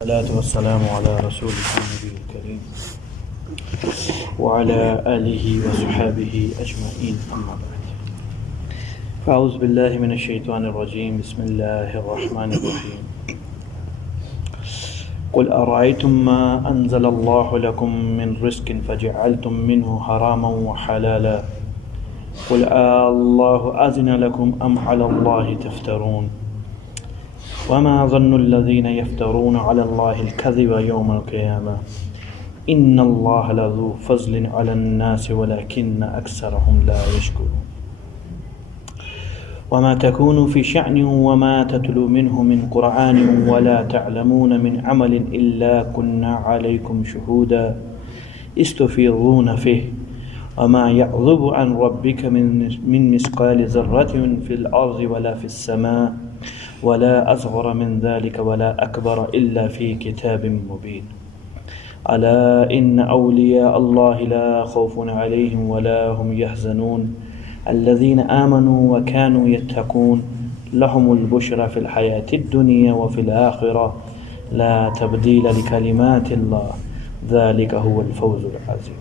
الصلاة والسلام على رسوله النبي الكريم وعلى آله وصحبه أجمعين أما بعد فأعوذ بالله من الشيطان الرجيم بسم الله الرحمن الرحيم قل أرأيتم ما أنزل الله لكم من رزق فجعلتم منه حراما وحلالا قل الله أذن لكم أم على الله تفترون وما ظن الذين يفترون على الله الكذب يوم القيامة إن الله لذو فضل على الناس ولكن أكثرهم لا يشكرون وما تكونوا في شأن وما تتلو منه من قرآن ولا تعلمون من عمل إلا كنا عليكم شهودا إذ تفيضون فيه وما يعظب عن ربك من مثقال ذرة في الأرض ولا في السماء ولا أصغر من ذلك ولا أكبر إلا في كتاب مبين ألا إن أولياء الله لا خوف عليهم ولا هم يحزنون الذين آمنوا وكانوا يتقون لهم البشرى في الحياة الدنيا وفي الآخرة لا تبديل لكلمات الله ذلك هو الفوز العظيم.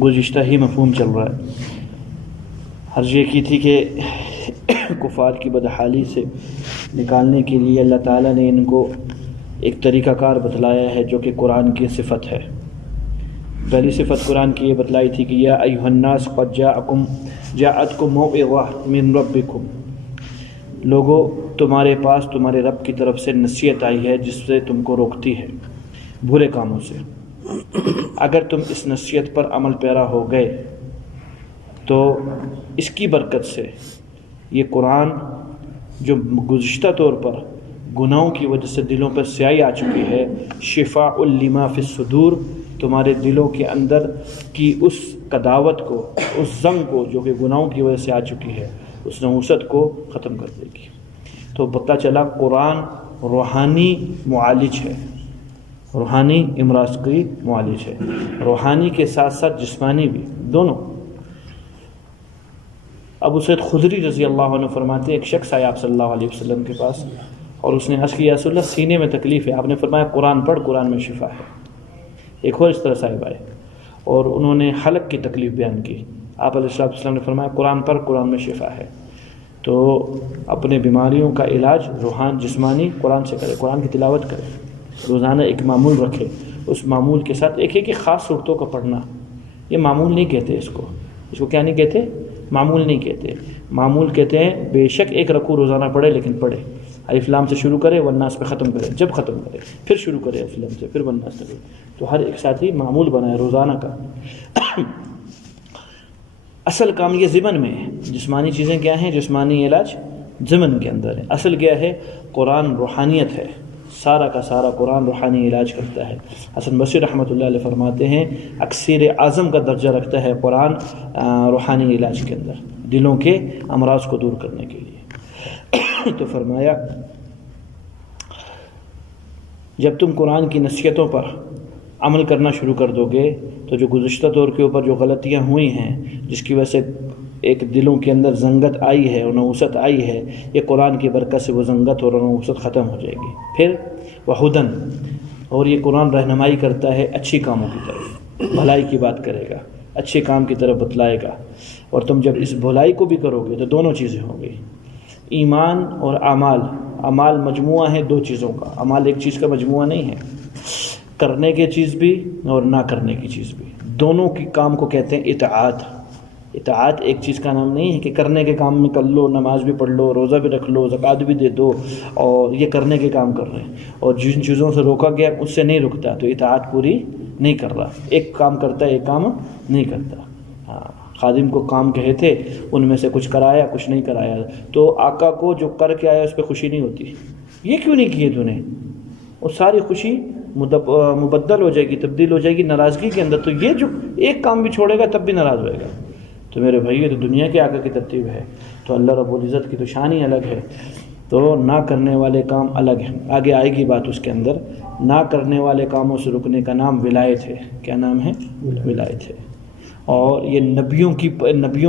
گزشتہ ہی مفہوم چل رہا ہے. عرض یہ کی تھی کہ کفار کی بدحالی سے نکالنے کے لیے اللہ تعالیٰ نے ان کو ایک طریقہ کار بتلایا ہے جو کہ قرآن کی صفت ہے. پہلی صفت قرآن کی یہ بتلائی تھی کہ یا ایھا الناس قد جاءتکم موعظہ من ربکم، لوگو تمہارے پاس تمہارے رب کی طرف سے نصیحت آئی ہے جس سے تم کو روکتی ہے برے کاموں سے. اگر تم اس نصیحت پر عمل پیرا ہو گئے تو اس کی برکت سے یہ قرآن جو گزشتہ طور پر گناہوں کی وجہ سے دلوں پر سیاہی آ چکی ہے، شفاء لما فی الصدور، تمہارے دلوں کے اندر کی اس قداوت کو، اس زنگ کو جو کہ گناہوں کی وجہ سے آ چکی ہے، اس نحوست کو ختم کر دے گی. تو پتہ چلا قرآن روحانی معالج ہے، روحانی امراض کی معالج ہے، روحانی کے ساتھ ساتھ جسمانی بھی، دونوں. ابو سعید خدری رضی اللہ عنہ فرماتے ایک شخص آیا آپ صلی اللہ علیہ وسلم کے پاس اور اس نے عرض کیا یا رسول اللہ سینے میں تکلیف ہے. آپ نے فرمایا قرآن پڑھ، قرآن میں شفا ہے. ایک اور اس طرح صاحب آئے اور انہوں نے حلق کی تکلیف بیان کی. آپ علیہ السلام نے فرمایا قرآن پڑھ، قرآن میں شفا ہے. تو اپنے بیماریوں کا علاج روحان جسمانی قرآن سے کرے، قرآن کی تلاوت کرے، روزانہ ایک معمول رکھے. اس معمول کے ساتھ ایک ہے کہ خاص صورتوں کا پڑھنا، یہ معمول نہیں کہتے اس کو کیا نہیں کہتے؟ معمول نہیں کہتے. معمول کہتے ہیں بے شک ایک رکوع روزانہ پڑھے، لیکن پڑھے الف لام سے شروع کرے والناس پہ ختم کرے، جب ختم کرے پھر شروع کرے الف لام سے، پھر والناس تک. تو ہر ایک ساتھی معمول بنائے روزانہ کا. اصل کام یہ ضمن میں ہے. جسمانی چیزیں کیا ہیں؟ جسمانی علاج ضمن کے اندر ہے. اصل کیا ہے؟ قرآن روحانیت ہے. سارا کا سارا قرآن روحانی علاج کرتا ہے. حسن بصری رحمۃ اللہ علیہ فرماتے ہیں اکثر اعظم کا درجہ رکھتا ہے قرآن روحانی علاج کے اندر، دلوں کے امراض کو دور کرنے کے لیے. تو فرمایا جب تم قرآن کی نصیحتوں پر عمل کرنا شروع کر دو گے تو جو گزشتہ دور کے اوپر جو غلطیاں ہوئی ہیں، جس کی وجہ سے ایک دلوں کے اندر زنگت آئی ہے اور نحوست آئی ہے، یہ قرآن کی برکت سے وہ زنگت اور نحوست ختم ہو جائے گی. پھر وہدن، اور یہ قرآن رہنمائی کرتا ہے اچھی کاموں کی طرف، بھلائی کی بات کرے گا، اچھے کام کی طرف بتلائے گا. اور تم جب اس بھلائی کو بھی کرو گے تو دونوں چیزیں ہوں گی، ایمان اور اعمال. اعمال مجموعہ ہے دو چیزوں کا، اعمال ایک چیز کا مجموعہ نہیں ہے، کرنے کی چیز بھی اور نہ کرنے کی چیز بھی. دونوں کی کام کو کہتے ہیں اطاعت. اطاعت ایک چیز کا نام نہیں ہے کہ کرنے کے کام میں کر لو، نماز بھی پڑھ لو، روزہ بھی رکھ لو، زکوٰۃ بھی دے دو، اور یہ کرنے کے کام کر رہے ہیں، اور جن چیزوں سے روکا گیا اس سے نہیں رکتا تو اطاعت پوری نہیں کر رہا. ایک کام کرتا ہے، ایک کام نہیں کرتا. خادم کو کام کہے تھے، ان میں سے کچھ کرایا کچھ نہیں کرایا، تو آقا کو جو کر کے آیا اس پہ خوشی نہیں ہوتی. یہ کیوں نہیں کیے تو نے؟ وہ ساری خوشی مبدل ہو جائے گی، تبدیل ہو جائے گی ناراضگی کے اندر. تو یہ جو ایک کام بھی چھوڑے گا تب بھی ناراض ہوئے گا. تو میرے بھائی یہ تو دنیا کے آقا کی ترتیب ہے، تو اللہ رب العزت کی تو شان ہی الگ ہے. تو نہ کرنے والے کام الگ ہیں، آگے آئے گی بات اس کے اندر. نہ کرنے والے کاموں سے رکنے کا نام ولایت ہے. کیا نام ہے؟ ولایت ہے. اور یہ نبیوں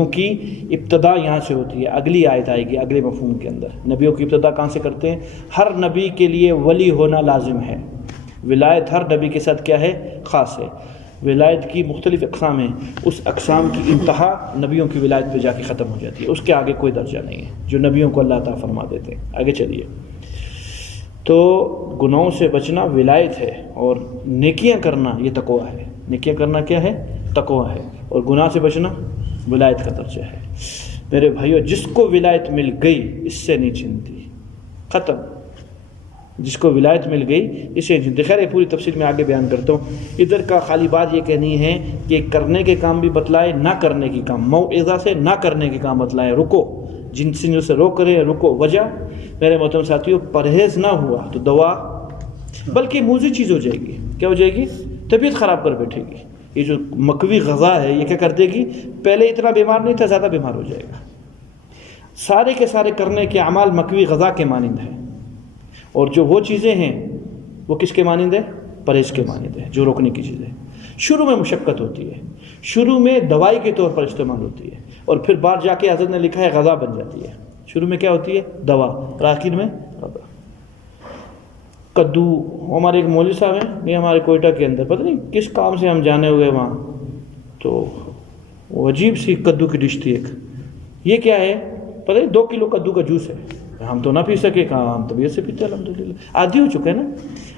کی ابتدا یہاں سے ہوتی ہے. اگلی آیت آئے گی اگلے مفہوم کے اندر. نبیوں کی ابتدا کہاں سے کرتے ہیں؟ ہر نبی کے لیے ولی ہونا لازم ہے. ولایت ہر نبی کے ساتھ کیا ہے؟ خاص ہے. ولایت کی مختلف اقسام ہیں. اس اقسام کی انتہا نبیوں کی ولایت پہ جا کے ختم ہو جاتی ہے. اس کے آگے کوئی درجہ نہیں ہے جو نبیوں کو اللہ تعالیٰ فرما دیتے ہیں. آگے چلیے. تو گناہوں سے بچنا ولایت ہے، اور نیکیاں کرنا یہ تقویٰ ہے. نیکیاں کرنا کیا ہے؟ تقویٰ ہے. اور گناہ سے بچنا ولایت کا درجہ ہے. میرے بھائیو، جس کو ولایت مل گئی اس سے نہیں چھنتی. ختم. جس کو ولایت مل گئی اسے نہیں چھنتی. خیر پوری تفصیل میں آگے بیان کرتا ہوں. ادھر کا خالی بات یہ کہنی ہے کہ کرنے کے کام بھی بتلائے، نہ کرنے کے کام، موعظہ سے نہ کرنے کے کام بتلائے. رکو، جن چیزوں سے روک رہے ہیں رکو. وجہ میرے محترم ساتھیوں، پرہیز نہ ہوا تو دوا بلکہ موذی چیز ہو جائے گی. کیا ہو جائے گی؟ طبیعت خراب کر بیٹھے گی. یہ جو مکوی غذا ہے یہ کیا کر دے گی؟ پہلے اتنا بیمار نہیں تھا، زیادہ بیمار ہو جائے گا. سارے کے سارے کرنے کے اعمال مکوی غذا کے مانند ہیں، اور جو وہ چیزیں ہیں وہ کس کے مانند ہے؟ پرہیز کے مانند ہے. جو روکنے کی چیزیں شروع میں مشقت ہوتی ہے، شروع میں دوائی کے طور پر استعمال ہوتی ہے، اور پھر بعد جا کے حضرت نے لکھا ہے غذا بن جاتی ہے. شروع میں کیا ہوتی ہے؟ دوا، اور آخر میں غذا. کدو، ہمارے ایک مولوی صاحب ہیں، یہ ہمارے کوئٹہ کے اندر، پتہ نہیں کس کام سے ہم جانے ہوئے وہاں، تو وہ عجیب سی کدو کی ڈش تھی ایک. یہ کیا ہے؟ پتہ نہیں 2 کلو کدو کا جوس ہے. ہم تو نہ پی سکے، کہاں ہم طبیعت سے پیتے ہیں، الحمدللہ عادی ہو چکے ہیں نا.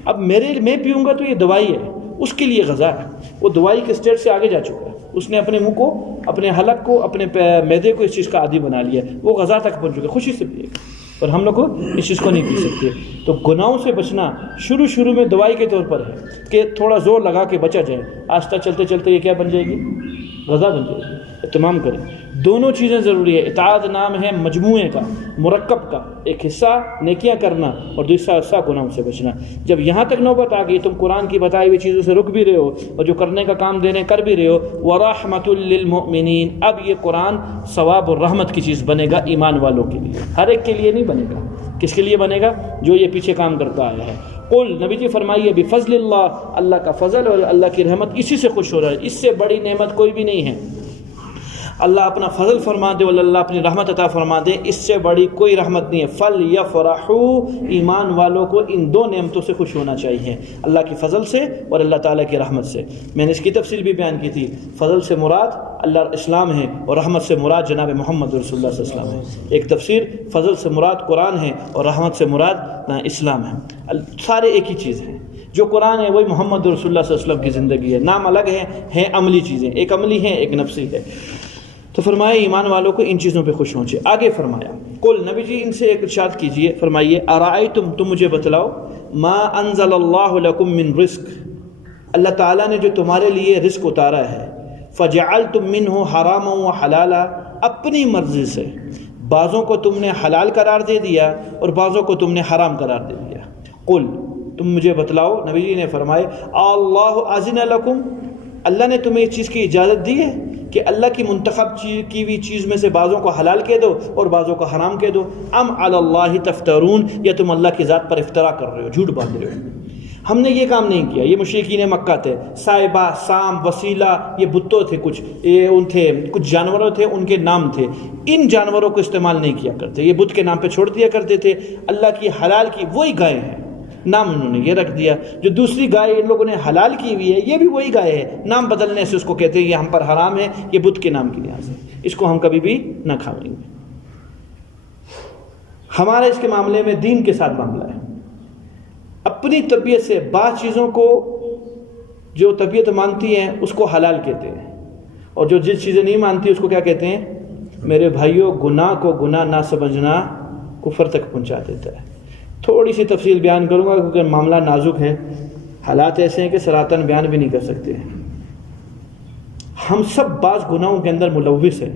اب میں پیوں گا تو یہ دوائی ہے، اس کے لیے غذا ہے. وہ دوائی کے اسٹیج سے آگے جا چکا ہے. اس نے اپنے منہ کو، اپنے حلق کو، اپنے معدے کو اس چیز کا عادی بنا لیا. وہ غذا تک پہنچ چکے، خوشی سے پیے گا. اور ہم لوگ کو اس چیز کو نہیں پی سکتے. تو گناہوں سے بچنا شروع میں دوائی کے طور پر ہے کہ تھوڑا زور لگا کے بچا جائے. آہستہ چلتے چلتے یہ کیا بن جائے گی؟ غذا بن جائے گی. اہتمام کریں. دونوں چیزیں ضروری ہے. اطاعت نام ہے مجموعے کا، مرکب کا. ایک حصہ نیکیاں کرنا اور دوسرا حصہ گناہوں سے بچنا. جب یہاں تک نوبت آ گئی، تم قرآن کی بتائی ہوئی چیزوں سے رک بھی رہے ہو اور جو کرنے کا کام دینے کر بھی رہے ہو، وَرَحْمَةٌ لِّلْمُؤْمِنِينَ، اب یہ قرآن ثواب اور رحمت کی چیز بنے گا ایمان والوں کے لیے. ہر ایک کے لیے نہیں بنے گا. کس کے لیے بنے گا؟ جو یہ پیچھے کام کرتا آیا ہے. قل، نبی جی فرمائیے، بفضل اللہ، اللہ کا فضل اور اللہ کی رحمت، اسی سے خوش ہو رہا ہے. اس سے بڑی نعمت کوئی بھی نہیں ہے. اللہ اپنا فضل فرما دے اور اللہ اپنی رحمت عطا فرما دے، اس سے بڑی کوئی رحمت نہیں ہے. فَلْيَفْرَحُوا، ایمان والوں کو ان 2 نعمتوں سے خوش ہونا چاہیے، اللہ کی فضل سے اور اللہ تعالیٰ کی رحمت سے. میں نے اس کی تفصیل بھی بیان کی تھی. فضل سے مراد اللہ اسلام ہے، اور رحمت سے مراد جناب محمد رسول اللہ صلی اللہ علیہ وسلم ہے. ایک تفسیر، فضل سے مراد قرآن ہے اور رحمت سے مراد اسلام ہے. سارے ایک ہی چیز ہیں. جو قرآن ہے وہی محمد رسول اللہ صلی اللہ علیہ وسلم کی زندگی ہے. نام الگ ہیں عملی چیزیں، ایک عملی ہے ایک نفسی ہے. تو فرمایا ایمان والوں کو ان چیزوں پہ خوش ہوں. آگے فرمایا، قل، نبی جی ان سے ایک ارشاد کیجئے، فرمائیے، ارائیتم، تم مجھے بتلاؤ، ما انزل اللہ لکم من رزق، اللہ تعالیٰ نے جو تمہارے لیے رزق اتارا ہے، فجعلتم منہ حراما و حلالا، اپنی مرضی سے بعضوں کو تم نے حلال قرار دے دیا اور بعضوں کو تم نے حرام قرار دے دیا. قل، تم مجھے بتلاؤ، نبی جی نے فرمائے، اللہ اذن لکم، اللہ نے تمہیں اس چیز کی اجازت دی ہے کہ اللہ کی منتخب کی ہوئی چیز میں سے بعضوں کو حلال کہہ دو اور بعضوں کو حرام کہہ دو. ام علی اللہ تفترون، یا تم اللہ کی ذات پر افترا کر رہے ہو، جھوٹ باندھ رہے ہو. ہم نے یہ کام نہیں کیا. یہ مشرکین مکہ تھے. صائبہ، سام، وسیلہ، یہ بتوں تھے، کچھ جانوروں تھے، ان کے نام تھے. ان جانوروں کو استعمال نہیں کیا کرتے. یہ بت کے نام پہ چھوڑ دیا کرتے تھے. اللہ کی حلال کی وہی گائے ہیں، نام انہوں نے یہ رکھ دیا. جو دوسری گائے ان لوگوں نے حلال کی ہوئی ہے، یہ بھی وہی گائے ہے، نام بدلنے سے اس کو کہتے ہیں یہ ہم پر حرام ہے، یہ بت کے نام کی لحاظ سے اس کو ہم کبھی بھی نہ کھائیں گے. ہمارا اس کے معاملے میں دین کے ساتھ معاملہ ہے. اپنی طبیعت سے بعض چیزوں کو جو طبیعت مانتی ہیں اس کو حلال کہتے ہیں، اور جو جس چیزیں نہیں مانتی اس کو کیا کہتے ہیں؟ میرے بھائیوں، گناہ کو گناہ نہ سمجھنا کفر تک پہنچا دیتا ہے. تھوڑی سی تفصیل بیان کروں گا کیونکہ معاملہ نازک ہے. حالات ایسے ہیں کہ سراطن بیان بھی نہیں کر سکتے. ہم سب بعض گناہوں کے اندر ملوث ہیں.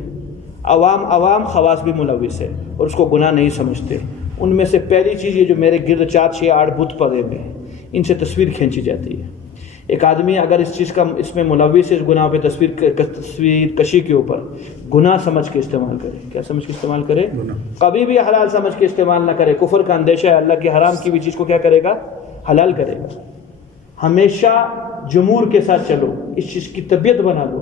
عوام خواص بھی ملوث ہے اور اس کو گناہ نہیں سمجھتے. ان میں سے پہلی چیز یہ جو میرے گرد 4 6 8 بت پڑے ہوئے ہیں، ان سے تصویر کھینچی جاتی ہے. ایک آدمی اگر اس چیز کا اس میں ملوث ہے، اس گناہ پہ تصویر کشی کے اوپر گناہ سمجھ کے استعمال کرے. کیا سمجھ کے استعمال کرے؟ کبھی بھی حلال سمجھ کے استعمال نہ کرے. کفر کا اندیشہ ہے. اللہ کی حرام کی بھی چیز کو کیا کرے گا؟ حلال کرے گا. ہمیشہ جمہور کے ساتھ چلو، اس چیز کی طبیعت بنا لو.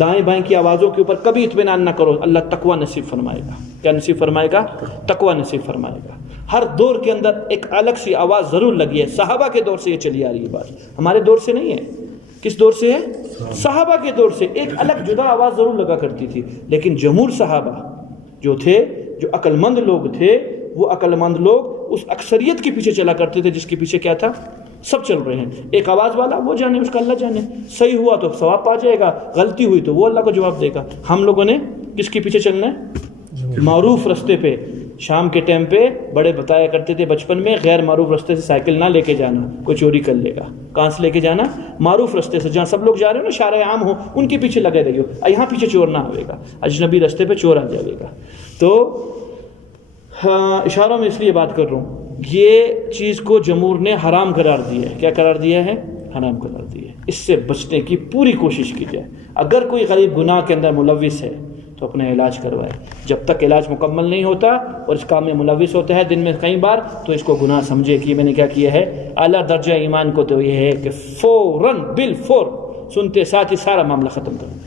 دائیں بائیں کی آوازوں کے اوپر کبھی اطمینان نہ کرو، اللہ تقوی نصیب فرمائے گا۔ کیا نصیب فرمائے گا؟ تقوی نصیب فرمائے گا۔ ہر دور کے اندر ایک الگ سی آواز ضرور لگی ہے، صحابہ کے دور سے یہ چلی آ رہی ہے بات، ہمارے دور سے نہیں ہے۔ کس دور سے ہے؟ صحابہ کے دور سے ایک الگ جدا آواز ضرور لگا کرتی تھی، لیکن جمہور صحابہ جو تھے، جو عقل مند لوگ تھے، وہ عقل مند لوگ اس اکثریت کے پیچھے چلا کرتے تھے جس کے پیچھے کیا تھا؟ سب چل رہے ہیں۔ ایک آواز والا وہ جانے، اس کا اللہ جانے، صحیح ہوا تو ثواب پا جائے گا، غلطی ہوئی تو وہ اللہ کو جواب دے گا۔ ہم لوگوں نے کس کے پیچھے چلنا ہے؟ معروف رستے پہ۔ شام کے ٹائم پہ بڑے بتایا کرتے تھے بچپن میں، غیر معروف رستے سے سائیکل نہ لے کے جانا، کوئی چوری کر لے گا۔ کہاں سے لے کے جانا؟ معروف رستے سے، جہاں سب لوگ جا رہے ہو نا، شارع عام ہو، ان کے پیچھے لگے رہیے، یہاں پیچھے چور نہ آئے گا، اجنبی رستے پہ چور آ جائے گا۔ تو اشاروں میں اس لیے بات کر رہا ہوں، یہ چیز کو جمہور نے حرام قرار دیا ہے۔ کیا قرار دیا ہے؟ حرام قرار دیا ہے۔ اس سے بچنے کی پوری کوشش کی جائے۔ اگر کوئی غریب گناہ کے اندر ملوث ہے تو اپنا علاج کروائے، جب تک علاج مکمل نہیں ہوتا اور اس کام میں ملوث ہوتا ہے دن میں کئی بار، تو اس کو گناہ سمجھے کہ میں نے کیا کیا ہے۔ اعلیٰ درجہ ایمان کو تو یہ ہے کہ فوراً بالفور سنتے ساتھ ہی سارا معاملہ ختم کر دیں۔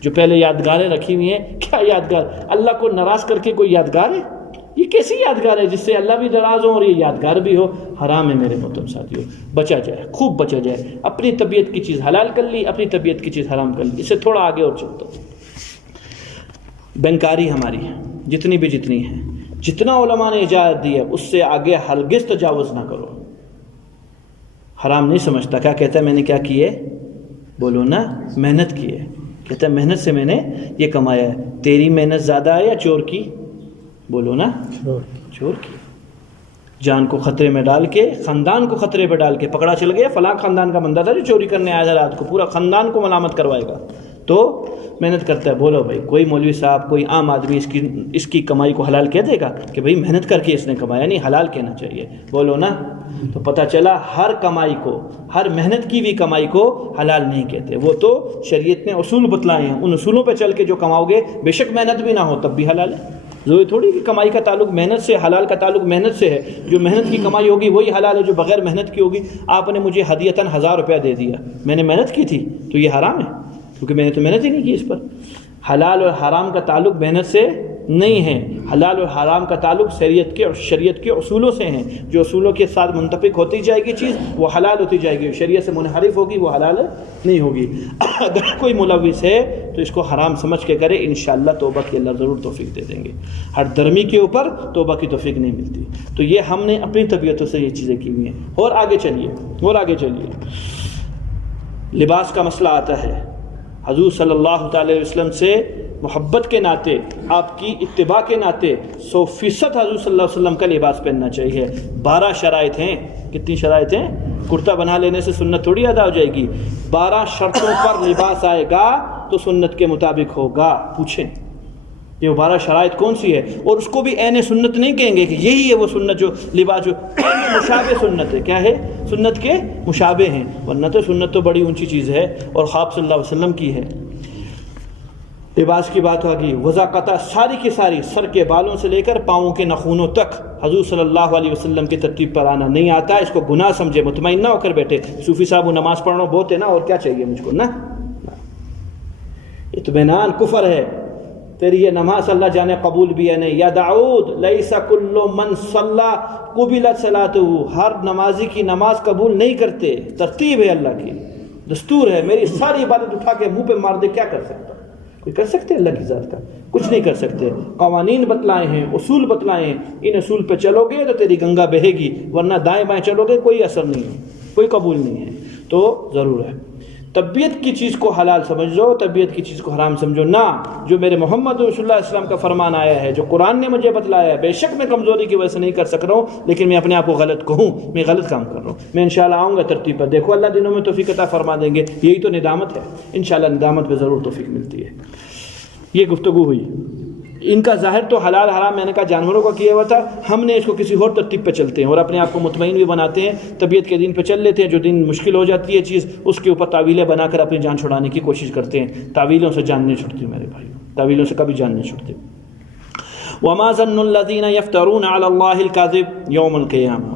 جو پہلے یادگاریں رکھی ہوئی ہیں، کیا یادگار؟ اللہ کو ناراض کر کے کوئی یادگار ہے؟ یہ کیسی یادگار ہے جس سے اللہ بھی ناراض ہو اور یہ یادگار بھی ہو؟ حرام ہے میرے محترم ساتھیوں، بچا جائے، خوب بچا جائے۔ اپنی طبیعت کی چیز حلال کر لی، اپنی طبیعت کی چیز حرام کر لی، اس سے تھوڑا آگے اور چلتا ہوں۔ بینکاری ہماری جتنی ہے، جتنا علماء نے اجازت دی ہے اس سے آگے ہرگز تجاوز نہ کرو۔ حرام نہیں سمجھتا، کیا کہتا ہے؟ میں نے کیا کی ہے؟ بولو نا، محنت کی ہے۔ کہتا ہے محنت سے میں نے یہ کمایا ہے۔ تیری محنت زیادہ ہے یا چور کی؟ بولو نا، چور کی۔ جان کو خطرے میں ڈال کے، خاندان کو خطرے میں ڈال کے پکڑا چل گیا، فلاں خاندان کا بندہ تھا جو چوری کرنے آیا تھا رات کو، پورا خاندان کو ملامت کروائے گا، تو محنت کرتا ہے۔ بولو بھائی، کوئی مولوی صاحب، کوئی عام آدمی اس کی کمائی کو حلال کہہ دے گا کہ بھائی محنت کر کے اس نے کمایا؟ نہیں، حلال کہنا چاہیے۔ بولو نا۔ تو پتہ چلا ہر کمائی کو، ہر محنت کی بھی کمائی کو حلال نہیں کہتے، وہ تو شریعت نے اصول بتلائے ہیں، ان اصولوں پہ چل کے جو کماؤ گے، بے شک محنت بھی نہ ہو تب بھی حلال ہے۔ ضروری تھوڑی کہ کمائی کا تعلق محنت سے، حلال کا تعلق محنت سے ہے۔ جو محنت کی کمائی ہوگی وہی حلال ہے، جو بغیر محنت کی ہوگی۔ آپ نے مجھے ہدیتاً 1000 روپیہ دے دیا، میں نے محنت کی تھی تو یہ حرام ہے، کیونکہ میں نے تو محنت ہی نہیں کی اس پر۔ حلال اور حرام کا تعلق محنت سے نہیں ہے، حلال اور حرام کا تعلق شریعت کے اصولوں سے ہیں۔ جو اصولوں کے ساتھ منطبق ہوتی جائے گی چیز، وہ حلال ہوتی جائے گی، شریعت سے منحرف ہوگی وہ حلال نہیں ہوگی۔ اگر کوئی ملوث ہے تو اس کو حرام سمجھ کے کرے، انشاءاللہ توبہ کی اللہ ضرور توفیق دے دیں گے۔ ہر درمی کے اوپر توبہ کی توفیق نہیں ملتی۔ تو یہ ہم نے اپنی طبیعتوں سے یہ چیزیں کی ہوئی ہیں۔ اور آگے چلیے، لباس کا مسئلہ آتا ہے۔ حضور صلی اللہ تعالی وسلم سے محبت کے ناطے، آپ کی اتباع کے ناطے 100% حضور صلی اللہ علیہ وسلم کا لباس پہننا چاہیے۔ 12 شرائط ہیں۔ کتنی شرائط ہیں؟ کرتا بنا لینے سے سنت تھوڑی ادا ہو جائے گی۔ 12 شرطوں پر لباس آئے گا تو سنت کے مطابق ہوگا۔ پوچھیں یہ 12 شرائط کون سی ہے؟ اور اس کو بھی عین سنت نہیں کہیں گے کہ یہی ہے وہ سنت، جو لباس جو مشابہ سنت ہے۔ کیا ہے؟ سنت کے مشابہ ہیں، ورنہ تو سنت تو بڑی اونچی چیز ہے اور خواب صلی اللہ علیہ وسلم کی ہے۔ لباس کی بات ہوگی، وضاقتہ ساری کی ساری، سر کے بالوں سے لے کر پاؤں کے ناخنوں تک حضور صلی اللہ علیہ وسلم کی ترتیب پر آنا نہیں آتا۔ اس کو گناہ سمجھے، مطمئن نہ ہو کر بیٹھے صوفی صاحب وہ نماز پڑھنا بہت ہے نا، اور کیا چاہیے مجھ کو نا۔ اطمینان کفر ہے، تیری یہ نماز اللہ جانے قبول بھی ہے نہیں۔ یا داؤد لیس کل من صلی قبلت صلاۃہ، ہر نمازی کی نماز قبول نہیں کرتے، ترتیب ہے اللہ کی، دستور ہے۔ میری ساری عبادت اٹھا کے منہ پہ مار دے، کیا کر سکتا؟ کوئی کر سکتے اللہ کی ذات کا؟ کچھ نہیں کر سکتے۔ قوانین بتلائے ہیں، اصول بتلائے ہیں، ان اصول پہ چلو گے تو تیری گنگا بہے گی، ورنہ دائیں بائیں چلو گے کوئی اثر نہیں ہے، کوئی قبول نہیں ہے۔ تو ضرور ہے طبیعت کی چیز کو حلال سمجھو، طبیعت کی چیز کو حرام سمجھو نہ۔ جو میرے محمد رسول اللہ علیہ وسلم کا فرمان آیا ہے، جو قرآن نے مجھے بتلایا ہے، بے شک میں کمزوری کی وجہ سے نہیں کر سک رہا ہوں، لیکن میں اپنے آپ کو غلط کہوں، میں غلط کام کر رہا ہوں، میں انشاءاللہ آؤں گا ترتیب پر۔ دیکھو اللہ دنوں میں توفیق عطا فرما دیں گے، یہی تو ندامت ہے۔ انشاءاللہ ندامت پہ ضرور توفیق ملتی ہے۔ یہ گفتگو ہوئی۔ ان کا ظاہر تو حلال حرام میں نے کہا جانوروں کا کیا ہوا تھا، ہم نے اس کو کسی اور ترتیب پہ چلتے ہیں اور اپنے آپ کو مطمئن بھی بناتے ہیں، طبیعت کے دین پہ چل لیتے ہیں۔ جو دین مشکل ہو جاتی ہے چیز، اس کے اوپر تعویلیں بنا کر اپنی جان چھڑانے کی کوشش کرتے ہیں۔ تعویلوں سے جان نہیں چھوٹتی میرے بھائی، تعویلوں سے کبھی جان نہیں چھوٹتے۔ وما ظن الذین یفترون علی اللہ الکذب یوم القیامہ،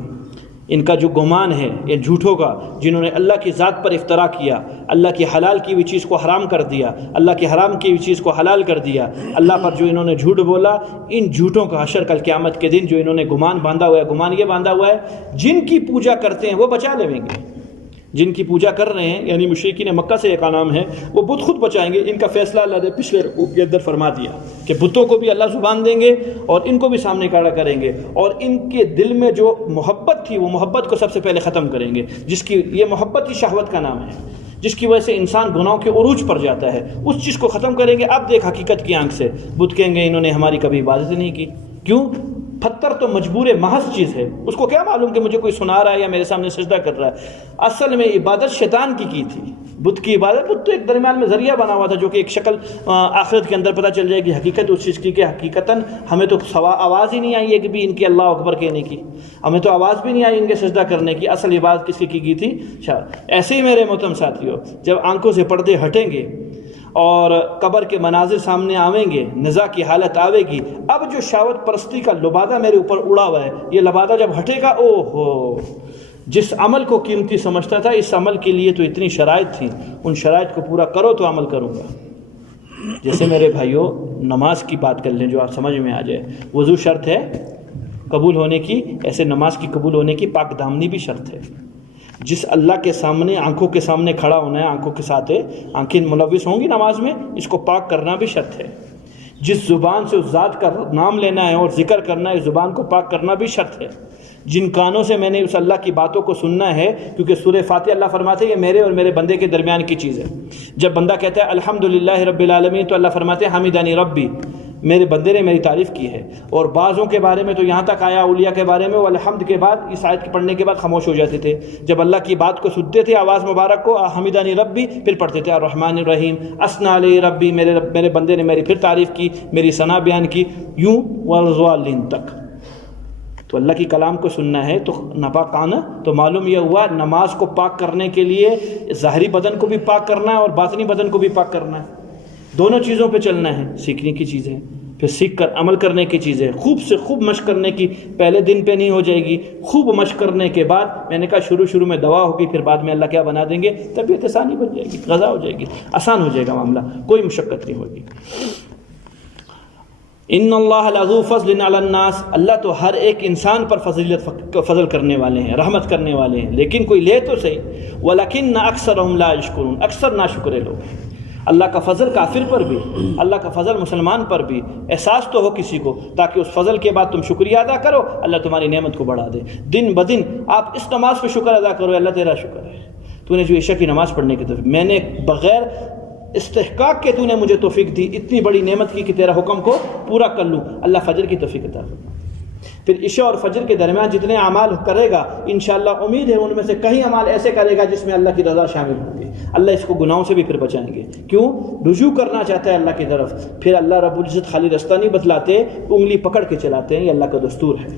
ان کا جو گمان ہے یہ جھوٹوں کا، جنہوں نے اللہ کی ذات پر افترا کیا، اللہ کی حلال کی ہوئی چیز کو حرام کر دیا، اللہ کی حرام کی ہوئی چیز کو حلال کر دیا، اللہ پر جو انہوں نے جھوٹ بولا، ان جھوٹوں کا حشر کل قیامت کے دن جو انہوں نے گمان باندھا ہوا ہے، گمان یہ باندھا ہوا ہے جن کی پوجا کرتے ہیں وہ بچا لیں گے، جن کی پوجا کر رہے ہیں یعنی مشرکین مکہ سے ایک نام ہے، وہ بت خود بچائیں گے۔ ان کا فیصلہ اللہ نے پچھلے رکوع کے اندر فرما دیا کہ بتوں کو بھی اللہ زبان دیں گے اور ان کو بھی سامنے کھڑا کریں گے، اور ان کے دل میں جو محبت تھی وہ محبت کو سب سے پہلے ختم کریں گے، جس کی یہ محبت ہی شہوت کا نام ہے، جس کی وجہ سے انسان گناہوں کے عروج پر جاتا ہے، اس چیز کو ختم کریں گے۔ اب دیکھ حقیقت کی آنکھ سے، بت کہیں گے انہوں نے ہماری کبھی عبادت نہیں کی، کیوں؟ پتھر تو مجبور محض چیز ہے، اس کو کیا معلوم کہ مجھے کوئی سنا رہا ہے یا میرے سامنے سجدہ کر رہا ہے۔ اصل میں عبادت شیطان کی تھی، بت کی عبادت، بت تو ایک درمیان میں ذریعہ بنا ہوا تھا جو کہ ایک شکل آخرت کے اندر پتہ چل جائے گی حقیقت اس چیز کی کہ حقیقتاً ہمیں تو آواز ہی نہیں آئی ہے کہ بھی ان کی اللہ اکبر کہنے کی، ہمیں تو آواز بھی نہیں آئی ان کے سجدہ کرنے کی، اصل عبادت کس کی تھی؟ ایسے ہی میرے محترم ساتھیو، جب آنکھوں سے پردے ہٹیں گے اور قبر کے مناظر سامنے آویں گے، نزا کی حالت آوے گی، اب جو شہوت پرستی کا لبادہ میرے اوپر اڑا ہوا ہے، یہ لبادہ جب ہٹے گا، او ہو، جس عمل کو قیمتی سمجھتا تھا اس عمل کے لیے تو اتنی شرائط تھی، ان شرائط کو پورا کرو تو عمل کروں گا۔ جیسے میرے بھائیوں نماز کی بات کر لیں جو آپ سمجھ میں آ جائے، وضو شرط ہے قبول ہونے کی، ایسے نماز کی قبول ہونے کی پاک دامنی بھی شرط ہے۔ جس اللہ کے سامنے آنکھوں کے سامنے کھڑا ہونا ہے، آنکھوں کے ساتھ ہے، آنکھیں ملوث ہوں گی نماز میں، اس کو پاک کرنا بھی شرط ہے۔ جس زبان سے اس ذات کا نام لینا ہے اور ذکر کرنا ہے، اس زبان کو پاک کرنا بھی شرط ہے۔ جن کانوں سے میں نے اس اللہ کی باتوں کو سننا ہے، کیونکہ سورہ فاتحہ اللہ فرماتے ہیں یہ میرے اور میرے بندے کے درمیان کی چیز ہے۔ جب بندہ کہتا ہے الحمدللہ رب العالمین تو اللہ فرماتے ہیں حمیدانی ربی، میرے بندے نے میری تعریف کی ہے۔ اور بعضوں کے بارے میں تو یہاں تک آیا اولیاء کے بارے میں وہ الحمد کے بعد اس آیت کے پڑھنے کے بعد خاموش ہو جاتے تھے، جب اللہ کی بات کو سنتے تھے آواز مبارک کو حمیدانی ربی، پھر پڑھتے تھے الرحمن الرحیم اثنا علی ربی، میرے بندے نے میری پھر تعریف کی، میری ثنا بیان کی، یوں والضالین تک۔ تو اللہ کی کلام کو سننا ہے تو ناپاک آنا، تو معلوم یہ ہوا نماز کو پاک کرنے کے لیے ظاہری بدن کو بھی پاک کرنا ہے اور باطنی بدن کو بھی پاک کرنا ہے، دونوں چیزوں پہ چلنا ہے۔ سیکھنے کی چیزیں، پھر سیکھ کر عمل کرنے کی چیزیں، خوب سے خوب مشق کرنے کی، پہلے دن پہ نہیں ہو جائے گی، خوب مشق کرنے کے بعد میں نے کہا شروع میں دوا ہوگی، پھر بعد میں اللہ کیا بنا دیں گے، طبیعت آسانی بن جائے گی، غذا ہو جائے گی، آسان ہو جائے گا معاملہ، کوئی مشقت نہیں ہوگی۔ ان اللہ لذو فضل علی الناس، اللہ تو ہر ایک انسان پر فضل کرنے والے ہیں، رحمت کرنے والے ہیں، لیکن کوئی لے تو صحیح، ولیکن اکثرهم لا یشکرون، اکثر ناشکرے لوگ ہیں۔ اللہ کا فضل کافر پر بھی، اللہ کا فضل مسلمان پر بھی احساس تو ہو کسی کو، تاکہ اس فضل کے بعد تم شکریہ ادا کرو، اللہ تمہاری نعمت کو بڑھا دے۔ دن بدن آپ اس نماز پہ شکر ادا کرو، اللہ تیرا شکر ہے، تو نے جو عشاء کی نماز پڑھنے کی توفیق، میں نے بغیر استحقاق کے تو نے مجھے توفیق دی، اتنی بڑی نعمت کی کہ تیرا حکم کو پورا کر لوں، اللہ فجر کی توفیق عطا فرما۔ پھر عشاء اور فجر کے درمیان جتنے اعمال کرے گا انشاءاللہ امید ہے ان میں سے کئی اعمال ایسے کرے گا جس میں اللہ کی رضا شامل ہوگی، اللہ اس کو گناہوں سے بھی پھر بچائیں گے، کیوں؟ رجوع کرنا چاہتا ہے اللہ کی طرف، پھر اللہ رب العزت خالی رستہ نہیں بتلاتے، انگلی پکڑ کے چلاتے ہیں، یہ اللہ کا دستور ہے۔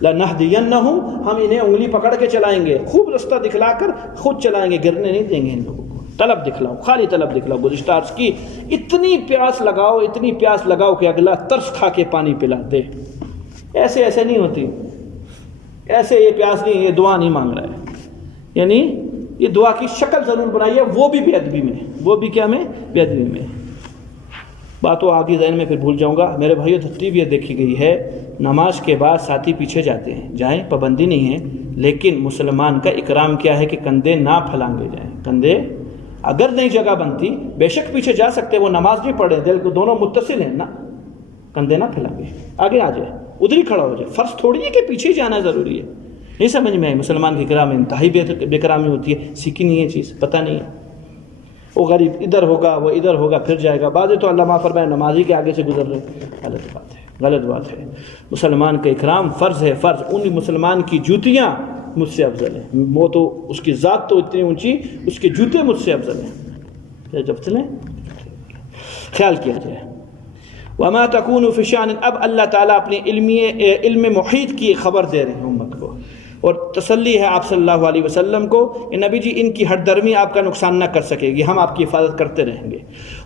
لَنَهْدِيَنَّهُمْ، ہم انہیں انگلی پکڑ کے چلائیں گے، خوب رستہ دکھلا کر خود چلائیں گے، گرنے نہیں دیں گے ان لوگوں کو۔ طلب دکھلاؤ، خالی طلب دکھلاؤ، گزشتہ عرض کی اتنی پیاس لگاؤ کہ اگلا ترس کھا کے پانی پلا دے۔ ایسے نہیں ہوتی، ایسے یہ پیاس نہیں، یہ دعا نہیں مانگ رہا ہے، یعنی یہ دعا کی شکل ضرور بنائی ہے، وہ بھی بے ادبی میں، وہ بھی کیا میں؟ بے ادبی میں۔ باتوں آگے ذہن میں پھر بھول جاؤں گا۔ میرے بھائیو ترتیب یہ دیکھی گئی ہے، نماز کے بعد ساتھی پیچھے جاتے ہیں، جائیں، پابندی نہیں ہے، لیکن مسلمان کا اکرام کیا ہے کہ کندھے نہ پھلانگے جائیں، کندھے اگر نہیں جگہ بنتی بے شک پیچھے جا سکتے، وہ نماز نہیں پڑھ رہے، دل کو دونوں متصل ہیں نا، کندھے نہ پھیلانگے، آگے آ جائے، ادھر ہی کھڑا ہو جائے۔ فرض تھوڑی ہے کہ پیچھے ہی جانا ضروری ہے، نہیں سمجھ میں آئی؟ مسلمان کی کرام انتہائی بے کرامی ہوتی ہے، سیکھی نہیں ہے چیز، پتہ نہیں ہے، وہ غریب ادھر ہوگا، وہ ادھر ہوگا، پھر جائے گا، بعض تو اللہ معاف فرمائے نمازی کے آگے سے گزر رہے، غلط بات ہے۔ مسلمان کا اکرام فرض ہے، فرض۔ ان مسلمان کی جوتیاں مجھ سے افضل ہیں، وہ تو اس کی ذات تو اتنی اونچی، اس کے جوتے مجھ سے افضل ہیں، جب چلیں خیال کیا جائے۔ وما تکون فی شأن، اب اللہ تعالیٰ اپنے علم محیط کی خبر دے رہے ہیں امت کو، اور تسلی ہے آپ صلی اللہ علیہ وسلم کو کہ نبی جی ان کی ہٹ درمی آپ کا نقصان نہ کر سکے گی، ہم آپ کی حفاظت کرتے رہیں گے۔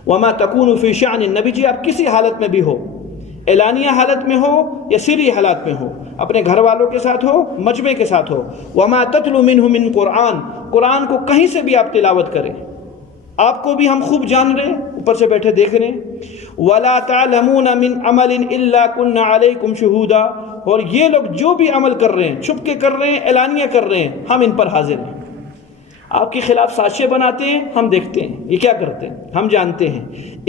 وما تکون فی شأن، نبی جی آپ کسی حالت میں بھی ہو، اعلانیہ حالت میں ہو یا سری حالات میں ہو، اپنے گھر والوں کے ساتھ ہو، مجمع کے ساتھ ہو. وما تتلو منہ من قرآن، قرآن کو کہیں سے بھی آپ تلاوت کریں، آپ کو بھی ہم خوب جان رہے ہیں، اوپر سے بیٹھے دیکھ رہے ہیں. ولا تعلمون من عمل الا كنا عليكم شهودا، اور یہ لوگ جو بھی عمل کر رہے ہیں، چھپ کے کر رہے ہیں، اعلانیہ کر رہے ہیں، ہم ان پر حاضر ہیں. آپ کے خلاف سازشیں بناتے ہیں، ہم دیکھتے ہیں یہ کیا کرتے ہیں، ہم جانتے ہیں.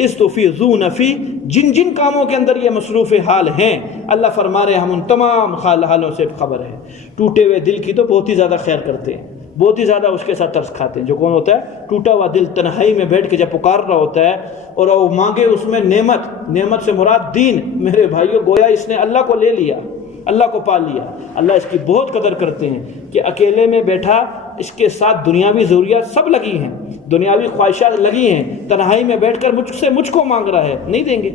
استفیضون فی، جن جن کاموں کے اندر یہ مصروف حال ہیں، اللہ فرما رہے ہیں ہم ان تمام حالوں سے خبر ہے. ٹوٹے ہوئے دل کی تو بہت ہی زیادہ خیر کرتے ہیں، بہت ہی زیادہ اس کے ساتھ ترس کھاتے ہیں. جو کون ہوتا ہے؟ ٹوٹا ہوا دل تنہائی میں بیٹھ کے جب پکار رہا ہوتا ہے اور وہ مانگے اس میں نعمت سے مراد دین. میرے بھائیوں، گویا اس نے اللہ کو لے لیا، اللہ کو پا لیا. اللہ اس کی بہت قدر کرتے ہیں کہ اکیلے میں بیٹھا، اس کے ساتھ دنیاوی ضروریات سب لگی ہیں، دنیاوی خواہشات لگی ہیں، تنہائی میں بیٹھ کر مجھ کو مانگ رہا ہے. نہیں دیں گے.